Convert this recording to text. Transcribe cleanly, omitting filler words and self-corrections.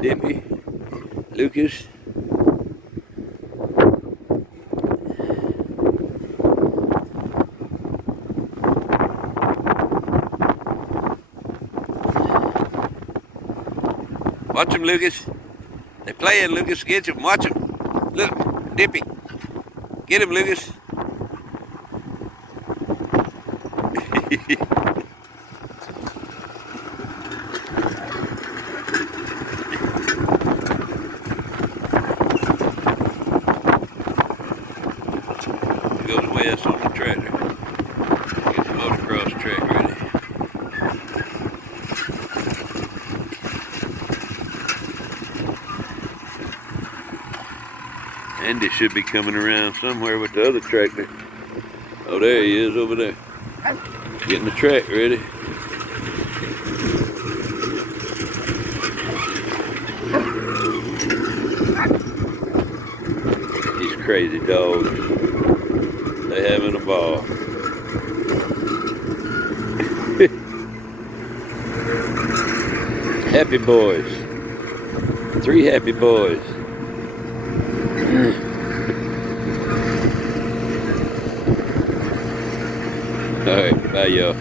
Dippy, Lucas. Watch him, Lucas. They're playing, Lucas. Get him. Watch him. Look, Dippy. Get him, Lucas. Goes west on the tractor. Get the motocross track ready. Andy should be coming around somewhere with the other tractor. Oh, there he is over there. Getting the track ready. These crazy dogs. They having a ball. Happy boys. 3 happy boys. All right, bye y'all.